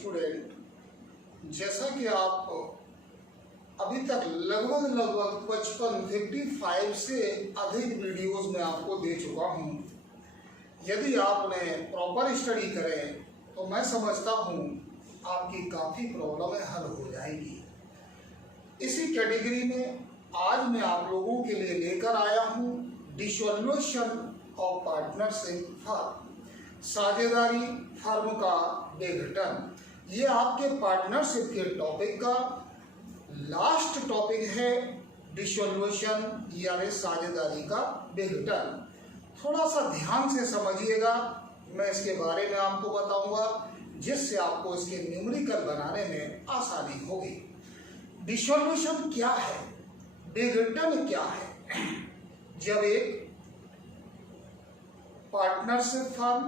Student, जैसा कि आप अभी तक लगभग 55 से अधिक वीडियोस में आपको दे चुका हूं। यदि आपने प्रॉपर स्टडी करें तो मैं समझता हूं आपकी काफ़ी प्रॉब्लमें हल हो जाएगी। इसी कैटेगरी में आज मैं आप लोगों के लिए लेकर आया हूं डिसोल्यूशन ऑफ पार्टनरशिप फर्म, साझेदारी फर्म का विघटन। ये आपके पार्टनरशिप के टॉपिक का लास्ट टॉपिक है, डिसोल्यूशन यानी साझेदारी का विघटन। थोड़ा सा ध्यान से समझिएगा, मैं इसके बारे में आपको बताऊंगा जिससे आपको इसके न्यूमेरिकल बनाने में आसानी होगी। डिसोल्यूशन क्या है, विघटन क्या है? जब एक पार्टनरशिप फर्म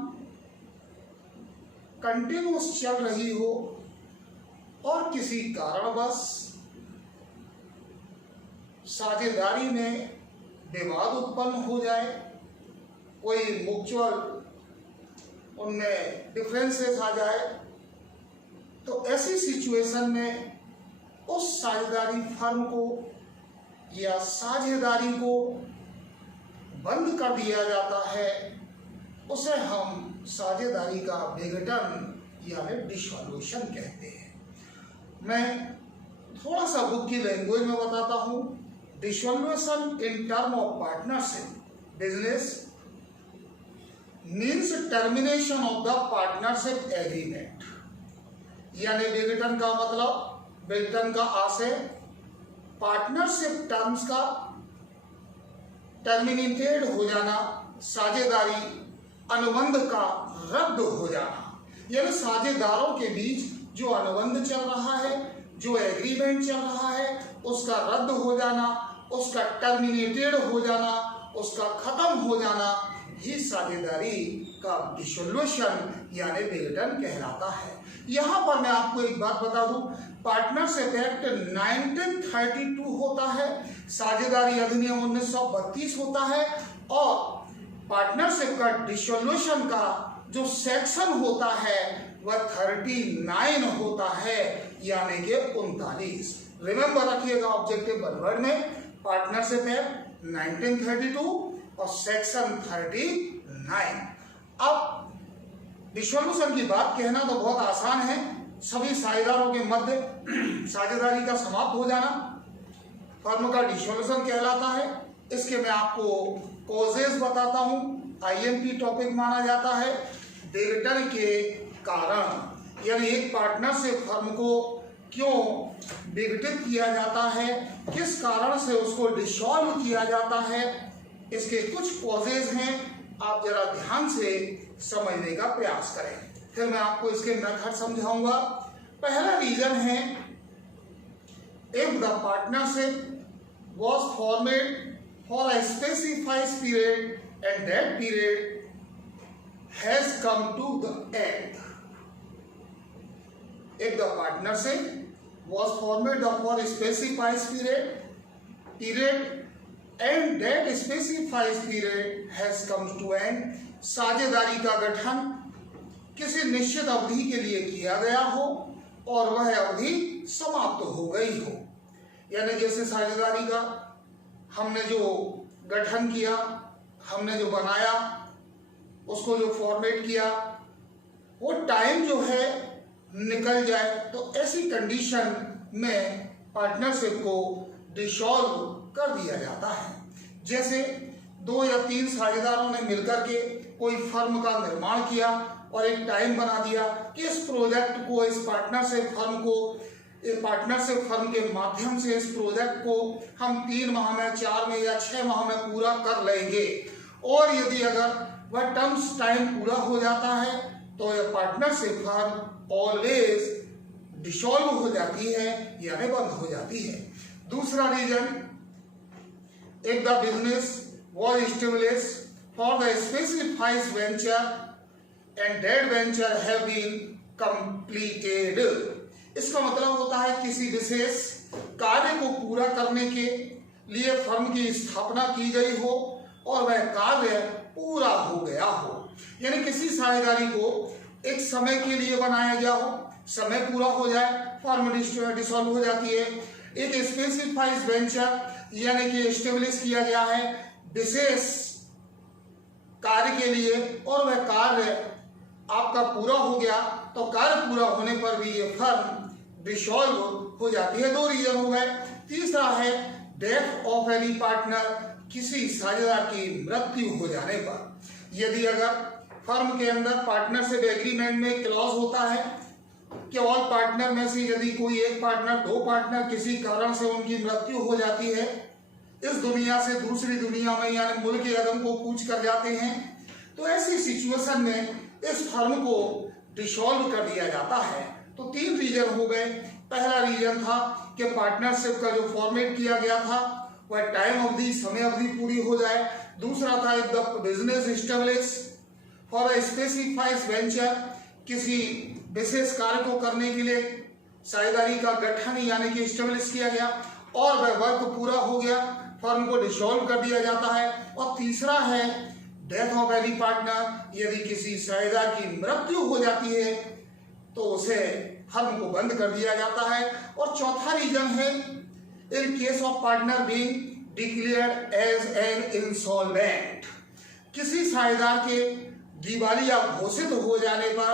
कंटिन्यूस चल रही हो और किसी कारणवश साझेदारी में विवाद उत्पन्न हो जाए, कोई म्यूचुअल उनमें डिफरेंसेस आ जाए, तो ऐसी सिचुएशन में उस साझेदारी फर्म को या साझेदारी को बंद कर दिया जाता है। उसे हम साझेदारी का विघटन यानी डिसोल्यूशन कहते हैं। मैं थोड़ा सा बुक की लैंग्वेज में बताता हूँ। Dissolution in term of partnership business means termination of the partnership agreement, यानी विघटन का मतलब, विघटन का आशय पार्टनरशिप टर्म्स का टर्मिनेटेड हो जाना, साझेदारी अनुबंध का रद्द हो जाना। यानी साझेदारों के बीच जो अनुबंध चल रहा है, जो एग्रीमेंट चल रहा है, उसका रद्द हो जाना, उसका टर्मिनेटेड हो जाना, उसका खत्म हो जाना ही साझेदारी का डिसोल्यूशन यानी विघटन कहलाता है। यहाँ पर मैं आपको एक बात बता दूं, पार्टनरशिप एक्ट 1932 होता है, साझेदारी अधिनियम 1932 होता है, और पार्टनरशिप का डिसोल्यूशन का जो सेक्शन होता है वह 39 होता है, यानी कि 39। रिमेंबर रखिएगा ऑब्जेक्टिव वन वर्ड में, पार्टनरशिप एक्ट 1932 और सेक्शन 39। अब डिसोल्यूशन की बात कहना तो बहुत आसान है, सभी साझेदारों के मध्य साझेदारी का समाप्त हो जाना फर्म का डिसोल्यूशन कहलाता है। इसके मैं आपको कॉजेज बताता हूँ, आईएमपी टॉपिक माना जाता है। विघटन के कारण, यानी एक पार्टनरशिप फर्म को क्यों विघटित किया जाता है, किस कारण से उसको डिसॉल्व किया जाता है, इसके कुछ कॉजेज हैं, आप जरा ध्यान से समझने का प्रयास करें। फिर मैं आपको इसके मेथड समझाऊंगा। पहला रीजन है, if the partnership was formed for a specified period and that period has come to the end. If the partnership was formed for a specified period and that specified period has come to end, साझेदारी का गठन किसी निश्चित अवधि के लिए किया गया हो और वह अवधि समाप्त हो गई हो। यानी जैसे साझेदारी का हमने जो गठन किया, हमने जो बनाया, उसको जो फॉर्मेट किया, वो टाइम जो है निकल जाए, तो ऐसी कंडीशन में पार्टनरशिप को डिसॉल्व कर दिया जाता है। जैसे 2 या 3 साझेदारों ने मिलकर के कोई फर्म का निर्माण किया और एक टाइम बना दिया कि इस प्रोजेक्ट को, इस पार्टनरशिप फर्म को, इस पार्टनरशिप फर्म के माध्यम से इस प्रोजेक्ट को हम 3 माह में, 4 में या 6 माह में पूरा कर लेंगे। और यदि अगर वह टर्म्स टाइम पूरा हो जाता है तो यह पार्टनरशिप फर्म ऑलवेज डिसॉल्व हो जाती है, यानी बंद हो जाती है। दूसरा reason, if the business was established for the specified venture and that venture have been completed. इसका मतलब होता है किसी विशेष कार्य को पूरा करने के लिए फर्म की स्थापना की गई हो और वह कार्य पूरा हो गया हो। यानी किसी साझेदारी को एक समय के लिए बनाया गया हो, समय पूरा हो जाए, फर्म डिसॉल्व हो जाती है। एक स्पेसिफाइड वेंचर यानी कि एस्टेब्लिश किया गया है विशेष कार्य के लिए, और वह कार्य आपका पूरा हो गया, तो कार्य पूरा होने पर भी ये फर्म डिसॉल्व हो जाती है। 2 रीजन हो गए। तीसरा है डेथ ऑफ एनी पार्टनर, किसी साझेदार की मृत्यु हो जाने पर। यदि अगर फर्म के अंदर पार्टनरशिप एग्रीमेंट में क्लॉज होता है कि ऑल पार्टनर में से यदि कोई एक पार्टनर, 2 पार्टनर किसी कारण से उनकी मृत्यु हो जाती है, इस दुनिया से दूसरी दुनिया में यानी मुल्क अदम को कूच कर जाते हैं, तो ऐसी सिचुएशन में इस फर्म को डिसॉल्व कर दिया जाता है। तो 3 रीजन हो गए। पहला रीजन था कि पार्टनरशिप का जो फॉर्मेट किया गया था वह टाइम अवधि, समय अवधि पूरी हो जाए। दूसरा था the business establish for a specified venture, किसी विशेष कार्य को करने के लिए साझेदारी का गठन यानी कि एस्टेब्लिश किया गया, और वह वर्क पूरा हो गया, फर्म को डिसॉल्व कर दिया जाता है। और तीसरा है डेथ ऑफ एनी पार्टनर, यदि किसी साझेदार की मृत्यु हो जाती है तो उसे फर्म को बंद कर दिया जाता है। और चौथा रीजन है in case of partner being declared as an insolvent, किसी साझेदार के दिवालिया घोषित हो जाने पर,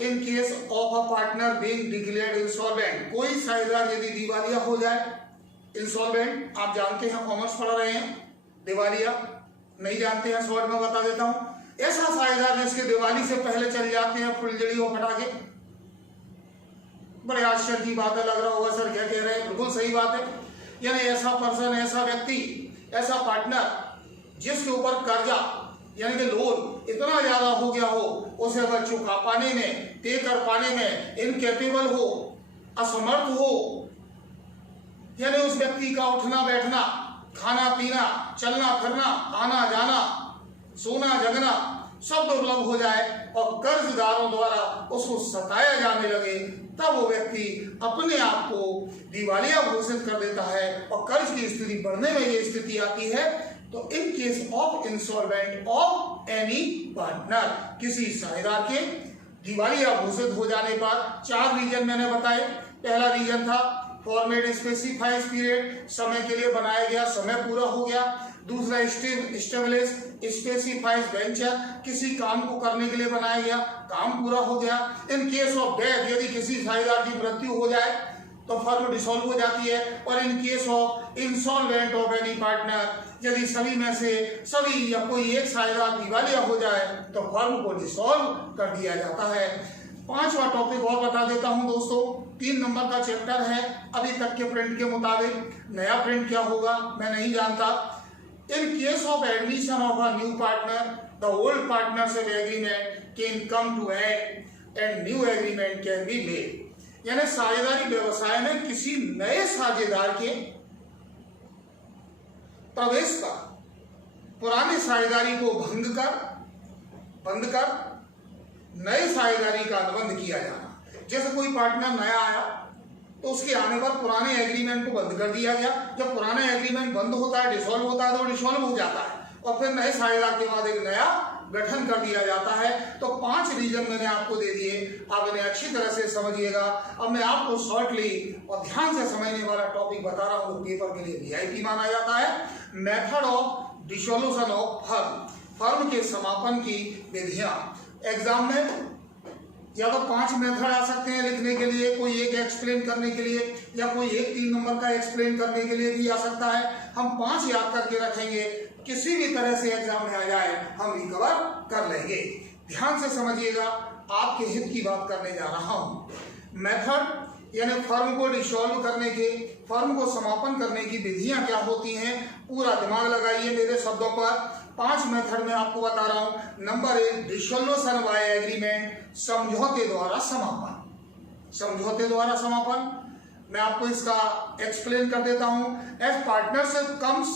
in case of a partner being declared insolvent, कोई साझेदार यदि दिवालिया हो जाए, इंसॉल्वेंट आप जानते हैं, कॉमर्स पढ़ रहे हैं, दिवालिया नहीं जानते हैं, शॉर्ट में बता देता हूं। ऐसा साझेदार जिसके दिवाली से पहले चल जाते हैं फुलझड़ी और पटाखे। बड़े आश्चर्य की बात है, लग रहा होगा सर क्या कह रहे हैं, बिल्कुल सही बात है। यानी ऐसा पर्सन, ऐसा व्यक्ति, ऐसा पार्टनर जिसके ऊपर कर्जा यानी कि लोन इतना ज्यादा हो गया हो, उसे अगर चुका पाने में, पे कर पाने में इनकेपेबल हो, असमर्थ हो, यानी उस व्यक्ति का उठना बैठना, खाना पीना, चलना फिरना, आना जाना, सोना जगना सब दुर्लभ हो जाए और कर्जदारों द्वारा उसको सताया जाने लगे, तब वो व्यक्ति अपने आप को दिवालिया घोषित कर देता है और कर्ज की स्थिति बढ़ने में ये स्थिति आती है। तो इन case of insolvent of any partner, किसी साझेदार के दिवालिया घोषित हो जाने पर 4 रीजन मैंने बताए। पहला रीजन था फॉर्मेट स्पेसिफाइड पीरियड, समय के लिए बनाया गया, समय पूरा हो गया। दूसरा एस्टेब्लिश स्पेसिफाइड वेंचर, किसी काम को करने के लिए बनाया गया, काम पूरा हो गया। इन केस ऑफ डेथ, यदि किसी साझेदार की मृत्यु हो जाए तो फर्म डिसॉल्व हो जाती है। और इन case of insolvent of any partner, यदि सभी में से सभी या कोई एक साझेदार दिवालिया हो जाए तो फर्म को डिसॉल्व कर दिया जाता है। 5वां टॉपिक और बता देता हूं दोस्तों, 3 नंबर का चैप्टर है। अभी तक के प्रिंट के मुताबिक नया प्रिंट क्या होगा मैं नहीं जानता। In case of admission of a new partner, the old partnership agreement can come to end and new agreement can be made. यानी साझेदारी व्यवसाय में किसी नए साझेदार के प्रवेश का पुराने साझेदारी को बंद कर नए साझेदारी का अनुबंध किया जाना। जैसे कोई पार्टनर नया आया तो उसके आने पर पुराने एग्रीमेंट को बंद कर दिया गया। जब पुराना एग्रीमेंट बंद होता है, डिसॉल्व होता है, तो डिसॉल्व हो जाता है और फिर नए साझेदार के बाद एक नया गठन कर दिया जाता है। तो 5 रीजन मैंने आपको दे दिए, आप इन्हें अच्छी तरह से समझिएगा। अब मैं आपको शॉर्टली और ध्यान से समझने वाला टॉपिक बता रहा हूँ, पेपर के लिए VIP माना जाता है। Method of dissolution of firm के समापन की विधियां। एग्जाम में या तो 5 मेथड आ सकते हैं लिखने के लिए, कोई एक एक्सप्लेन करने के लिए, या कोई एक 3 नंबर का एक्सप्लेन करने के लिए भी आ सकता है। हम 5 याद करके रखेंगे, किसी भी तरह से एग्जाम में आ जाए हम रिकवर कर लेंगे। ध्यान से समझिएगा, आपके हित की बात करने जा रहा हूं। मेथड यानी फर्म को डिसॉल्व करने के, फर्म को समापन करने की विधियां क्या होती हैं, पूरा दिमाग लगाइए मेरे शब्दों पर। 5 मेथड में आपको बता रहा हूं। नंबर 1 डिसोल्यूशन बाय एग्रीमेंट, समझौते द्वारा समापन। समझौते द्वारा समापन मैं आपको इसका एक्सप्लेन कर देता हूं। As partnership comes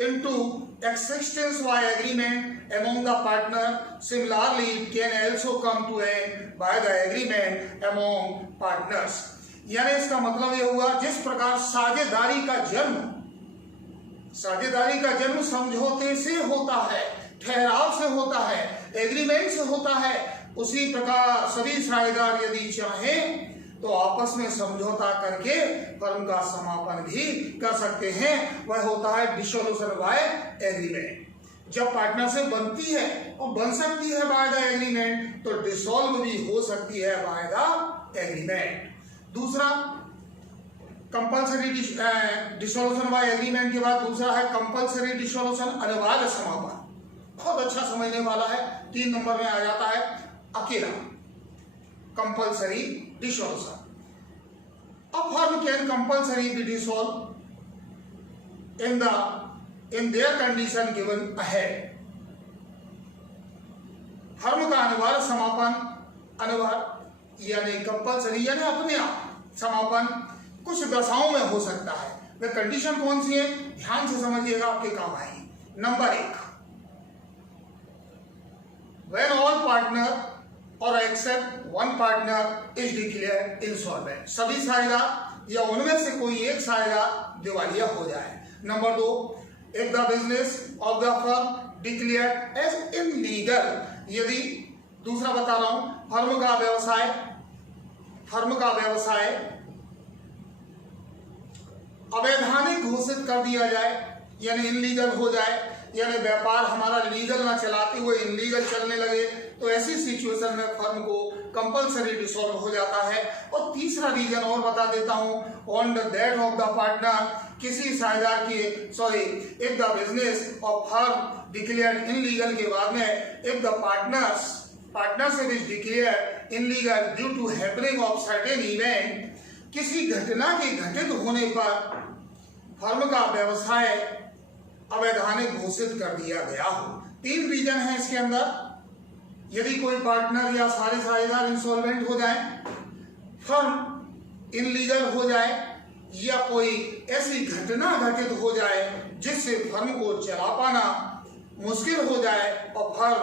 into existence by agreement among the partner, similarly it can also come to end by the agreement among partners। यानी इसका मतलब यह हुआ, जिस प्रकार साझेदारी का जन्म समझौते से होता है, ठहराव से होता है, एग्रीमेंट से होता है, उसी प्रकार सभी साझेदार यदि चाहें तो आपस में समझौता करके फर्म का समापन भी कर सकते हैं। वह होता है डिसोल्यूशन बाय एग्रीमेंट। जब पार्टनरशिप बनती है और बन सकती है बाय द एग्रीमेंट, तो डिसॉल्व भी हो सकती है बाय द एग्रीमेंट। दूसरा कंपल्सरी डिसोल्यूशन बाय एग्रीमेंट के बाद दूसरा है कंपल्सरी डिसोल्यूशन, अनिवार्य समापन। बहुत अच्छा समझने वाला है, 3 नंबर में आ जाता है अकेला compulsory dissolution. A firm can compulsory be dissolved in their condition given ahead। Firm का अनिवार्य समापन, अनिवार्य यानी कंपल्सरी यानी अपने आप समापन कुछ दशाओं में हो सकता है। वे कंडीशन कौन सी है, ध्यान से समझिएगा, आपके काम आएगी। नंबर 1, when all partner और except one partner is declared insolvent. सभी साझेदार या उनमें से कोई एक साझेदार दिवालिया हो जाए। Number 2, if the business of the firm declared as illegal. यदि दूसरा बता रहा हूं, फर्म का व्यवसाय अवैधानिक घोषित कर दिया जाए, यानी इनलीगल हो जाए, यानी व्यापार हमारा लीगल ना चलाते हुए इनलीगल चलने लगे, तो ऐसी सिचुएशन में फर्म को कंपल्सरी डिसॉल्व हो जाता है। और तीसरा रीजन और बता देता हूं, on the death of the partner, किसी साझेदार की if the business of firm declared illegal के बाद में if the partnership is declared illegal due to happening of certain event, किसी घटना के घटित होने पर फर्म का व्यवसाय अवैधानिक घोषित कर दिया गया हो। 3 रीजन है इसके अंदर। यदि कोई पार्टनर या सारे साझेदार इंसॉल्वेंट हो जाए, फर्म इनलीगल हो जाए, या कोई ऐसी घटना घटित हो जाए जिससे फर्म को चला पाना मुश्किल हो जाए और फर्म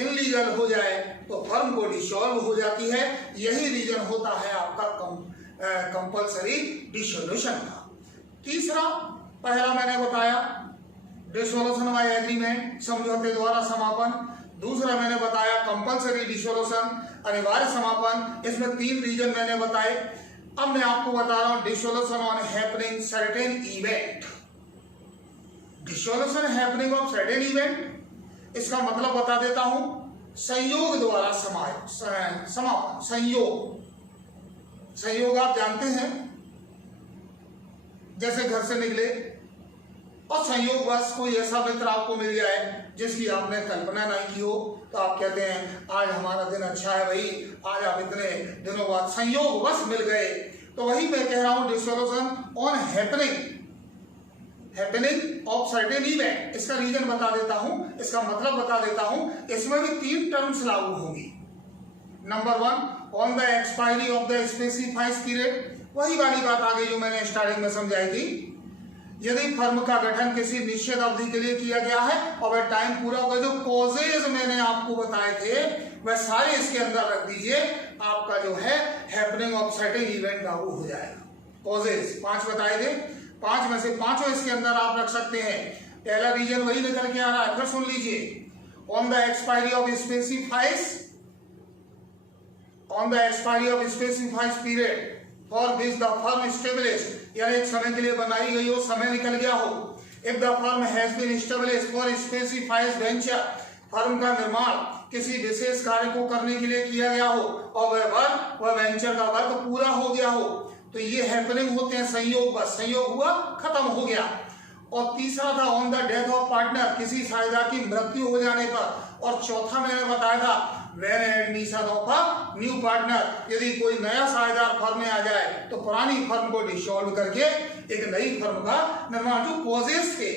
इनलीगल हो जाए, तो फर्म को डिसॉल्व हो जाती है। यही रीजन होता है आपका कंपल्सरी डिसोल्यूशन का। तीसरा, पहला मैंने बताया डिसोल्यूशन बाय एग्रीमेंट, समझौते द्वारा समापन। दूसरा मैंने बताया कंपल्सरी डिसोल्यूशन, अनिवार्य समापन। इसमें 3 रीजन मैंने बताए। अब मैं आपको बता रहा हूं dissolution on happening certain event. Dissolution happening of certain event, इसका मतलब बता देता हूं, संयोग द्वारा समापन। संयोग आप जानते हैं, जैसे घर से निकले और संयोगवश कोई ऐसा मित्र आपको मिल जाए जिसकी आपने कल्पना नहीं की हो, तो आप कहते हैं आज हमारा दिन अच्छा है भाई, आज आप इतने दिनों बाद संयोगवश मिल गए। तो वही मैं कह रहा हूं dissolution on happening of certain event. इसका रीजन बता देता हूं, इसका मतलब बता देता हूं। इसमें भी 3 टर्म्स लागू होंगी। Number 1, on the expiry of the specified period. वही वाली बात आगे जो मैंने स्टार्टिंग में समझाई थी। यदि फर्म का गठन किसी निश्चित अवधि के लिए किया गया है और वह टाइम पूरा होगा, जो कॉजेज मैंने आपको बताए थे वह सारे इसके अंदर रख दीजिए, आपका जो है हैपनिंग ऑफ सर्टेन इवेंट लागू हो जाएगा। कॉजेज 5 बताए थे, 5 में से 5 इसके अंदर आप रख सकते हैं। पहला रीजन वही निकल के आ रहा है, फिर सुन लीजिए। On the expiry of specified period for which the firm established, यानी एक समय के लिए बनाई गई हो, समय निकल गया हो। If the firm has been established for specified venture, firm का निर्माण किसी विशेष कार्य को करने के लिए किया गया हो और वह वेंचर का वर्क पूरा हो गया हो, तो ये हैपनिंग होते हैं संयोग। बस संयोग हुआ, खत्म हो गया। और तीसरा था on the death of partner, किसी साझेदार की मृत्यु हो जाने पर। और चौथा मैंने बताया था when admission of a new partner, यदि कोई नया साझेदार फर्म में आ जाए तो पुरानी फर्म को डिसॉल्व करके एक नई फर्म का निर्माण। जो कॉजेस थे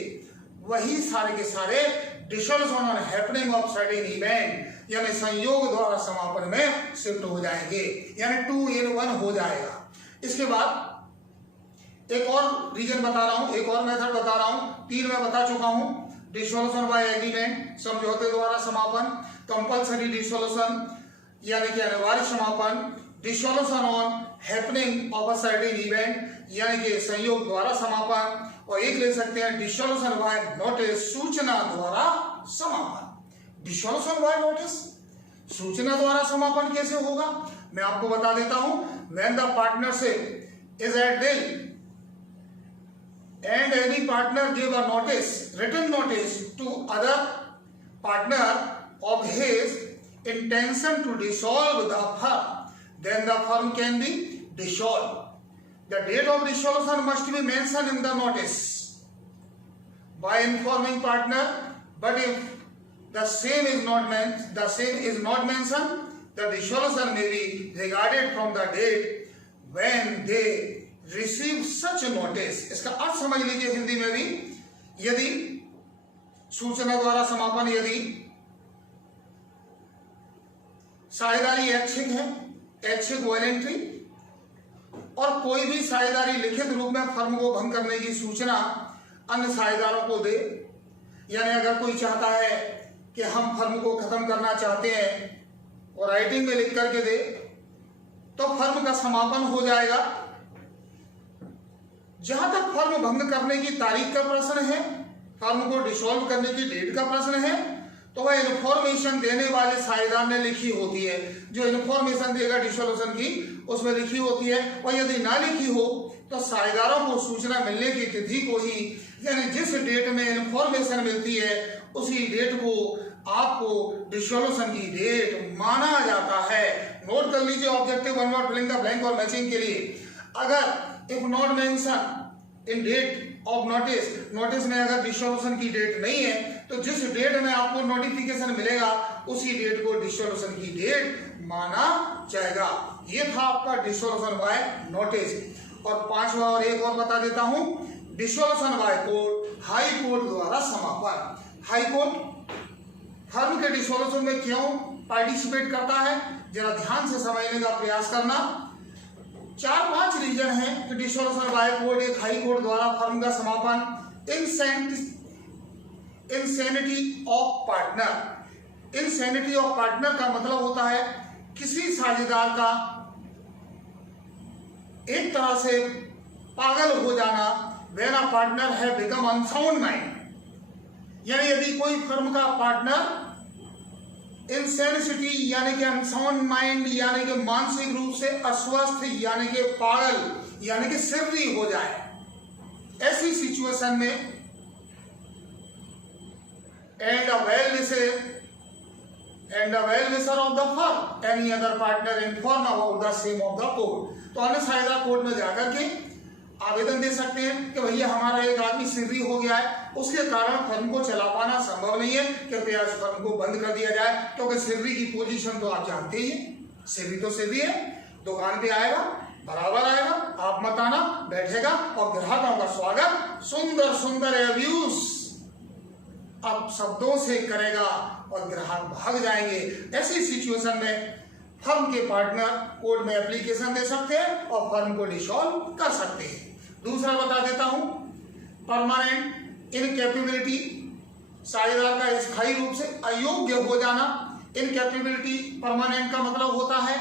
वही सारे के सारे dissolution on happening of certain event, यानी संयोग द्वारा समापन में शिफ्ट हो जाएंगे, यानी 2 in 1 हो जाएगा। इसके बाद एक और रीजन बता रहा हूं, एक और मेथड बता रहा हूं। 3 मैं बता चुका हूं, डिसोल्यूशन बाय एग्रीमेंट, समझौते द्वारा समापन, कंपल्सरी डिसोल्यूशन यानी कि अनिवार्य समापन, dissolution on happening of a certain event यानी कि संयोग द्वारा समापन, और एक ले सकते हैं डिसोल्यूशन बाय नोटिस, सूचना द्वारा समापन। डिसोल्यूशन बाय नोटिस सूचना द्वारा समापन कैसे होगा, मैं आपको बता देता हूं। When the partnership is at will and any partner give a notice, written notice to other partner of his intention to dissolve the firm, then the firm can be dissolved. The date of dissolution must be mentioned in the notice by informing partner, but if the same is not mentioned, the dissolution may be regarded from the date when they receive such a notice. इसका अर्थ समझ लीजिए हिंदी में भी, यदि सूचना द्वारा समापन, यदि साझेदारी ऐच्छिक है, ऐच्छिक वॉलेंट्री, और कोई भी साझेदारी लिखित रूप में फर्म को भंग करने की सूचना अन्य साझेदारों को दे, यानी अगर कोई चाहता है कि हम फर्म को खत्म करना चाहते हैं और राइटिंग में लिख करके दे, तो फर्म का समापन हो जाएगा। जहां तक फर्म भंग करने की तारीख का प्रश्न है, फर्म को डिसॉल्व करने की डेट का प्रश्न है, तो वह इन्फॉर्मेशन देने वाले साझेदार ने लिखी होती है। जो इन्फॉर्मेशन देगा डिसॉल्यूशन की, उसमें लिखी होती है। और यदि ना लिखी हो तो साझेदारों को सूचना मिलने की तिथि को ही, यानी जिस डेट में इन्फॉर्मेशन मिलती है उसी डेट को आपको डिसॉल्यूशन की डेट माना जाता है। नोट कर लीजिए objective 1 word filling the blank और मैचिंग के लिए, अगर if not mention in date of notice, notice में अगर डिसॉल्यूशन की डेट नहीं है तो जिस डेट में आपको नोटिफिकेशन मिलेगा उसी डेट को डिसॉल्यूशन की डेट माना जाएगा। ये था आपका डिसॉल्यूशन बाय नोटिस। और पांचवा और एक और बता देता हूं, dissolution by court, high court द्वारा समापन। हाई कोर्ट फर्म के डिसॉल्यूशन में क्यों पार्टिसिपेट करता है, जरा ध्यान से समझने का प्रयास करना। 4-5 रीजन है कि डिसॉल्यूशन बाय कोर्ट, एक हाई कोर्ट द्वारा फर्म का समापन। Insanity of partner, insanity of partner का मतलब होता है किसी साझेदार का एक तरह से पागल हो जाना। व्हेन अ पार्टनर है बिकम अनसाउंड माइंड, यानी यदि कोई फर्म का पार्टनर इंसेनिसिटी यानी कि अनसाउंड माइंड, यानी कि मानसिक रूप से अस्वस्थ, यानी कि पागल, यानी कि सिर्री हो जाए, ऐसी सिचुएशन में and a well-wisher of the firm, any other partner inform about the same of the court। तो अन्य साझेदार कोर्ट में जाकर के आवेदन दे सकते हैं कि भैया हमारा एक आदमी सिर्री हो गया है, उसके कारण फर्म को चला पाना संभव नहीं है, कृपया इस फर्म को बंद कर दिया जाए। क्योंकि सिर्री की पोजीशन तो आप जानते ही हैं, सिर्री तो सिर्री है, दुकान पे आएगा, बराबर आएगा, आप मत आना, बैठेगा और ग्राहकों का स्वागत सुंदर सुंदर एब्यूज अब शब्दों से करेगा और ग्राहक भाग जाएंगे। ऐसी सिचुएशन में फर्म के पार्टनर कोर्ट में एप्लीकेशन दे सकते हैं और फर्म को डिसॉल्व कर सकते हैं। दूसरा बता देता हूं, परमानेंट इनकैपेबिलिटी, साझेदार का स्थायी रूप से अयोग्य हो जाना। इनकैपेबिलिटी परमानेंट का मतलब होता है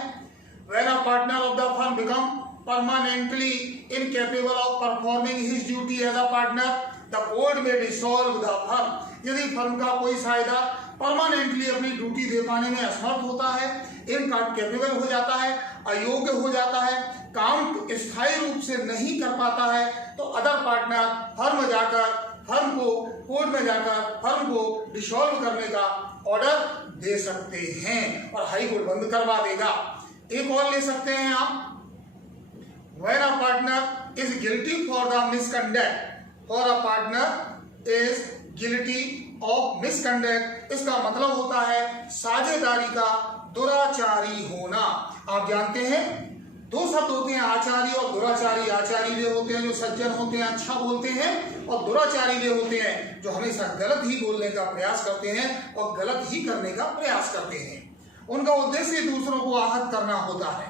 when a partner of the firm become permanently incapable of performing his duty as a partner, the court में डिसॉल्व द फर्म। यदि फर्म का कोई साझेदार परमानेंटली अपनी ड्यूटी दे पाने में असमर्थ होता है, इनकैपेबल हो जाता है, अयोग्य हो जाता है, काम स्थायी रूप से नहीं कर पाता है, तो अदर पार्टनर फर्म को कोर्ट में जाकर फर्म को डिसॉल्व करने का ऑर्डर दे सकते हैं और हाई कोर्ट बंद करवा देगा। एक और ले सकते हैं आप, when a partner is guilty for the misconduct, for a partner is guilty of misconduct, इसका मतलब होता है साझेदारी का दुराचारी होना। आप जानते हैं दो शब्द होते हैं, आचारी और दुराचारी। आचारी वे होते हैं जो सज्जन होते हैं, अच्छा बोलते हैं, और दुराचारी वे होते हैं जो हमेशा गलत ही बोलने का प्रयास करते हैं और गलत ही करने का प्रयास करते हैं। उनका उद्देश्य दूसरों को आहत करना होता है,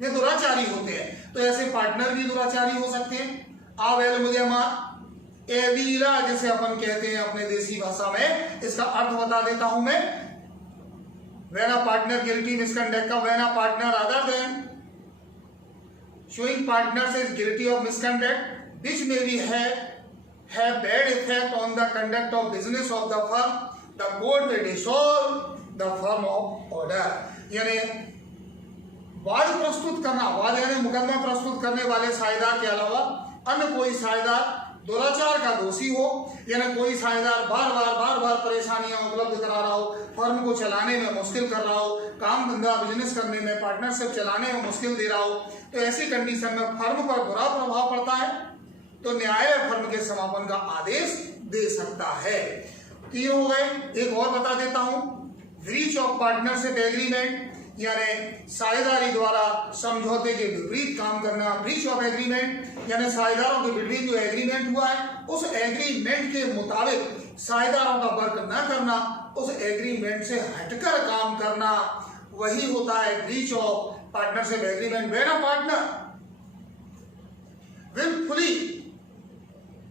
वे दुराचारी होते हैं। तो ऐसे पार्टनर भी दुराचारी हो सकते हैं। आवेल मुझे मार एवीरा जैसे अपन कहते हैं अपने देसी भाषा में, इसका अर्थ बता देता हूं मैं। When a partner guilty misconduct का when a partner other than showing partners is guilty of misconduct which may be have bad effect on the conduct of business of the firm, the court में dissolve the firm of order. यानी वाद प्रस्तुत करना, वाद यानी मुकदमा प्रस्तुत करने वाले साझेदार के अलावा अन्य कोई साझेदार दुराचार का दोषी हो, यानी कोई साझेदार बार बार परेशानियां उपलब्ध करा रहा हो, फर्म को चलाने में मुश्किल कर रहा हो, काम धंधा बिजनेस करने में, पार्टनरशिप चलाने में मुश्किल दे रहा हो, तो ऐसी कंडीशन में फर्म पर बुरा प्रभाव पड़ता है तो न्यायालय फर्म के समापन का आदेश दे सकता है। 3 हो गए। एक और बता देता हूं, ब्रीच ऑफ पार्टनरशिप एग्रीमेंट, यानी साझेदारी द्वारा समझौते के विपरीत काम करना। ब्रीच ऑफ एग्रीमेंट यानी साझेदारों के बीच जो एग्रीमेंट हुआ है उस एग्रीमेंट के मुताबिक साझेदारों का वर्क न करना, उस एग्रीमेंट से हटकर काम करना, वही होता है breach of partnership agreement. When a partner willfully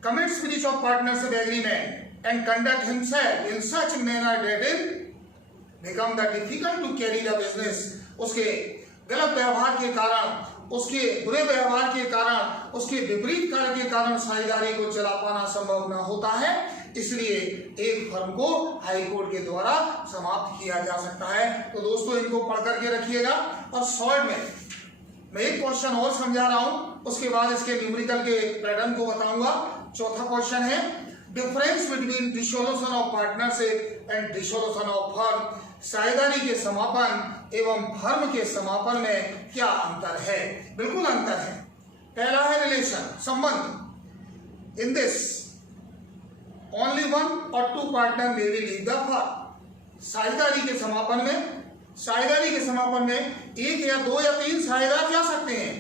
commits breach of partnership agreement and conduct himself in such manner that it become the difficult to carry the business, उसके गलत व्यवहार के कारण, उसके बुरे व्यवहार के कारण, उसके विपरीत कार्य के कारण साझेदारी को चला पाना संभव न होता है, इसलिए एक फर्म को हाई कोर्ट के द्वारा समाप्त किया जा सकता है। तो दोस्तों इनको पढ़ करके रखिएगा। और शॉर्ट में मैं एक क्वेश्चन और समझा रहा हूं, उसके बाद इसके न्यूमेरिकल के पैटर्न को बताऊंगा। चौथा क्वेश्चन है, difference between dissolution of partnership and dissolution of firm. साझेदारी के समापन एवं फर्म के समापन में क्या अंतर है? बिल्कुल अंतर है। पहला है रिलेशन, संबंध। इन दिस ओनली वन और 2 partner may be leave the firm. साझेदारी के समापन में 1 या 2 या 3 साझेदार जा सकते हैं।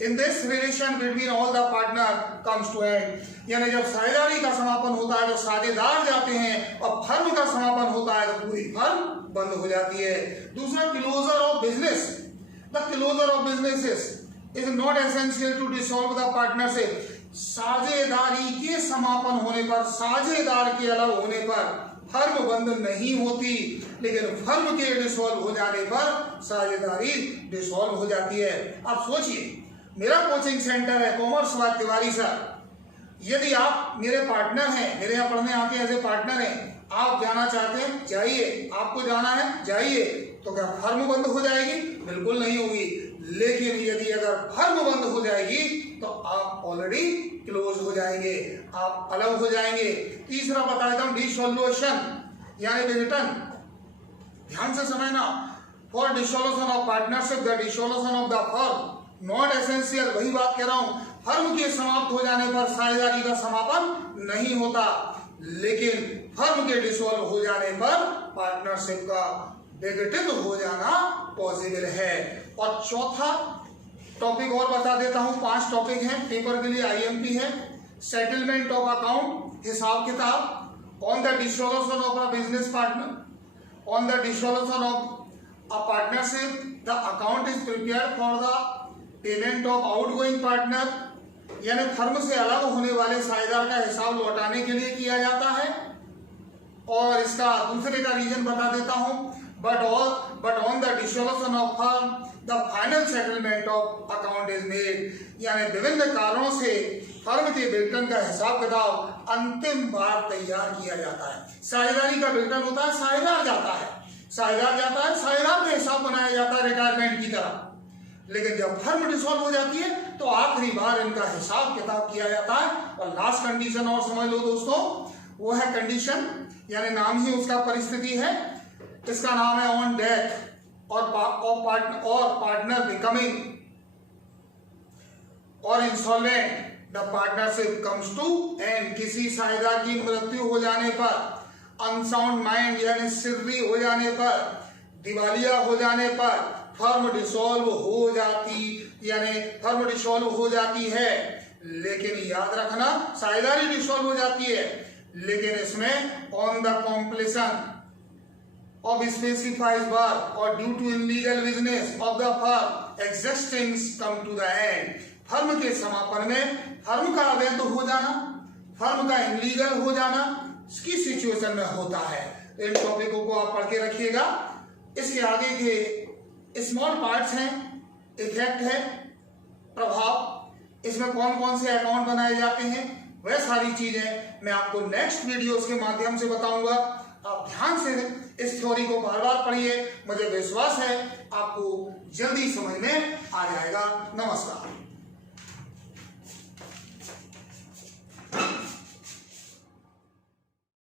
In this relation between all the partner comes to end, यानी जब साझेदारी का समापन होता है तो साझेदार जाते हैं और फर्म का समापन होता है तो पूरी फर्म बंद हो जाती है। दूसरा, closure of business. The closure of businesses is not essential to dissolve the partnership. साझेदारी के समापन होने पर, साझेदार के अलग होने पर फर्म बंद नहीं होती, लेकिन फर्म के डिसॉल्व हो जाने पर साझेदारी डिसॉल्व हो जाती है। आप सोचिए, मेरा कोचिंग सेंटर है कॉमर्स वाद तिवारी सर। यदि आप मेरे पार्टनर हैं, मेरे यहाँ पढ़ने आते हैं एज ए पार्टनर हैं, आप जाना चाहते हैं जाइए, आपको जाना है जाइए, तो क्या फर्म बंद हो जाएगी? बिल्कुल नहीं होगी। लेकिन यदि अगर फर्म बंद हो जाएगी तो आप ऑलरेडी क्लोज हो जाएंगे, आप अलग हो जाएंगे। तीसरा बता देता हूं, डिसोल्यूशन यानी विघटन। ध्यान से समझना, for dissolution of partnership the dissolution of the firm not essential. वही बात कह रहा हूं, फर्म के समाप्त हो जाने पर साझेदारी का समापन नहीं होता, लेकिन फर्म के डिसॉल्व हो जाने पर पार्टनरशिप का विघटित हो जाना पॉसिबल है। और चौथा टॉपिक और बता देता हूं, 5 टॉपिक हैं, पेपर के लिए आईएमपी है। सेटलमेंट ऑफ अकाउंट, हिसाब किताब। On the dissolution of a business partner, on the dissolution of a partnership the account is prepared for the payment of outgoing partner, यानी फर्म से अलग होने वाले साझेदार का हिसाब लौटाने के लिए किया जाता है। और इसका दूसरे का रीजन बता देता हूं, but on the dissolution of firm the final settlement of account is made, यानी विभिन्न कारणों से फर्म के विघटन का हिसाब किताब अंतिम बार तैयार किया जाता है। साझेदारी का विघटन होता है, साझेदार जाता है, साझेदार का हिसाब बनाया जाता है रिटायरमेंट की तरह। लेकिन जब फर्म डिसॉल्व हो जाती है तो आखिरी बार इनका हिसाब किताब किया जाता है। और लास्ट कंडीशन और समझ लो दोस्तों, वो है कंडीशन, यानी नाम ही उसका परिस्थिति है, इसका नाम है on death or partner becoming or insolvent the partnership comes to end. किसी साझेदार की मृत्यु हो जाने पर, अनसाउंड माइंड यानी सिर्री हो जाने पर, दिवालिया हो जाने पर फर्म डिसॉल्व हो जाती, यानी फर्म डिसॉल्व हो जाती है। लेकिन याद रखना, साझेदारी डिसॉल्व हो जाती है, लेकिन इसमें on the completion of specified work or due to illegal business of the firm existing come to the end. Firm के समापन में फर्म का अवैध हो जाना, फर्म का इलीगल हो जाना इसकी सिचुएशन में होता है। इन टॉपिकों को आप पढ़ के रखिएगा। इसके आगे के स्मॉल पार्ट्स हैं, इफेक्ट है, प्रभाव, इसमें कौन कौन से अकाउंट बनाए जाते हैं, वह सारी चीजें मैं आपको नेक्स्ट वीडियोस के माध्यम से बताऊंगा। आप ध्यान से इस थ्योरी को बार बार पढ़िए, मुझे विश्वास है आपको जल्दी समझ में आ जाएगा। नमस्कार।